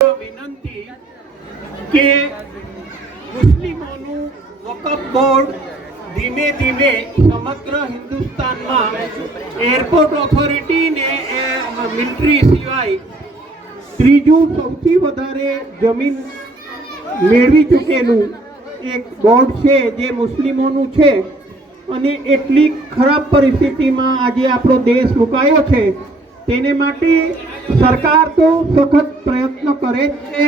વિનંતી કે મુસ્લિમોનું વકફ બોર્ડ ધીમે ધીમે સમગ્ર હિન્દુસ્તાનમાં એરપોર્ટ ઓથોરિટી ને મિલિટરી સિવાય ત્રીજું સૌથી વધારે જમીન મેળવી ચૂકેલું એક બોર્ડ છે જે મુસ્લિમોનું છે અને એટલી ખરાબ પરિસ્થિતિમાં આજે આપણો દેશ મુકાયો છે તેને માટે સરકાર તો સખત પ્રયત્ન કરે છે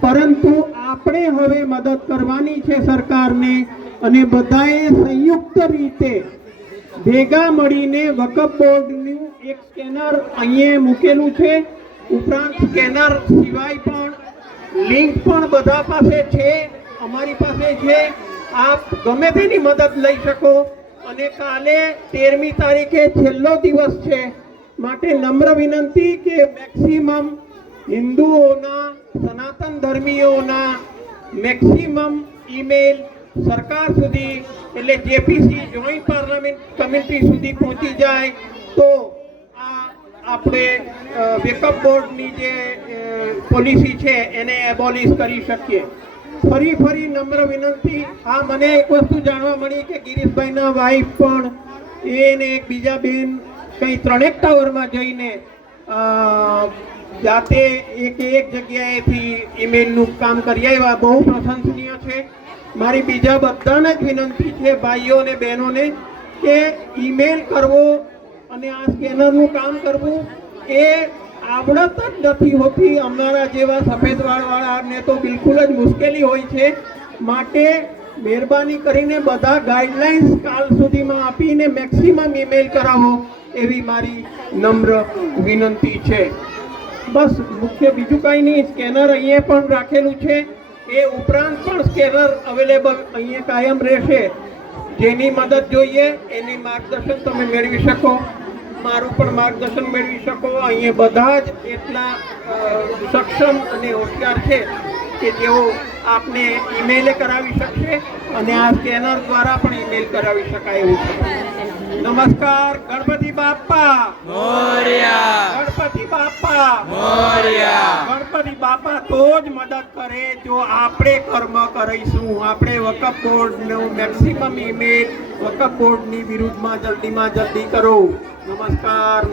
પરંતુ આપણે હવે મદદ કરવાની છે સરકારને અને બધાએ સંયુક્ત રીતે ભેગા મળીને વકફ બોર્ડનું એક સ્કેનર અહીંયા મૂકેલું છે ઉપરાંત સ્કેનર સિવાય પણ લિંક પણ બધા પાસે છે અમારી પાસે છે આપ ગમે તેની મદદ લઈ શકો અને કાલે 13મી તારીખે છેલ્લો દિવસ છે માટે નમ્ર વિનંતી કે મેક્સિમમ હિન્દુઓના સનાતન ધર્મીઓના મેક્સિમમ ઈમેલ સરકાર સુધી એટલે જેપીસી જોઈન્ટ પાર્લામેન્ટ કમિટી સુધી પહોંચી જાય તો આ આપણે વકફ બોર્ડની જે પોલિસી છે એને એબોલિશ કરી શકીએ ફરી નમ્ર વિનંતી આ મને એક વસ્તુ જાણવા મળી કે ગિરીશભાઈના વાઈફ પણ એને એક બીજા બેન કંઈ 3 ટાવરમાં જઈને જાતે એક જગ્યાએથી ઈમેલનું કામ કરી આવ્યા બહુ પ્રશંસનીય છે મારી બીજા બધાને જ વિનંતી છે ભાઈઓ અને બહેનોને કે ઈમેલ કરવો અને આ સ્કેનરનું કામ કરવું એ આવડત જ નથી હોતી અમારા જેવા સફેદ વાળવાળાને તો બિલકુલ જ મુશ્કેલી હોય છે માટે મહેરબાની કરીને બધા ગાઈડલાઇન્સ કાલ સુધીમાં આપીને મેક્સિમમ ઈમેલ કરાવો એવી મારી નમ્ર વિનંતી છે બસ મુખ્ય બીજું કાંઈ નહીં સ્કેનર અહીંયા પણ રાખેલું છે એ ઉપરાંત પણ સ્કેનર અવેલેબલ અહીંયા કાયમ રહેશે જેની મદદ જોઈએ એની માર્ગદર્શન તમે મેળવી શકો મારું પણ માર્ગદર્શન મેળવી શકો અહીંયા બધા જ એટલા સક્ષમ અને હોશિયાર છે કે જેઓ આપને ઈમેલે કરાવી શકશે અને આ સ્કેનર દ્વારા પણ ઈમેલ કરાવી શકાય એવું છે નમસ્કાર ગણપતિ બાપા મોરયા ગણપતિ બાપા મોરયા ગણપતિ બાપા તો જ મદદ કરે જો આપણે કર્મ કરીશું આપણે વકફ બોર્ડનો મેક્સિમમ ઈમેલ વકફ બોર્ડની વિરુદ્ધમાં જલ્દીમાં જલ્દી કરો નમસ્કાર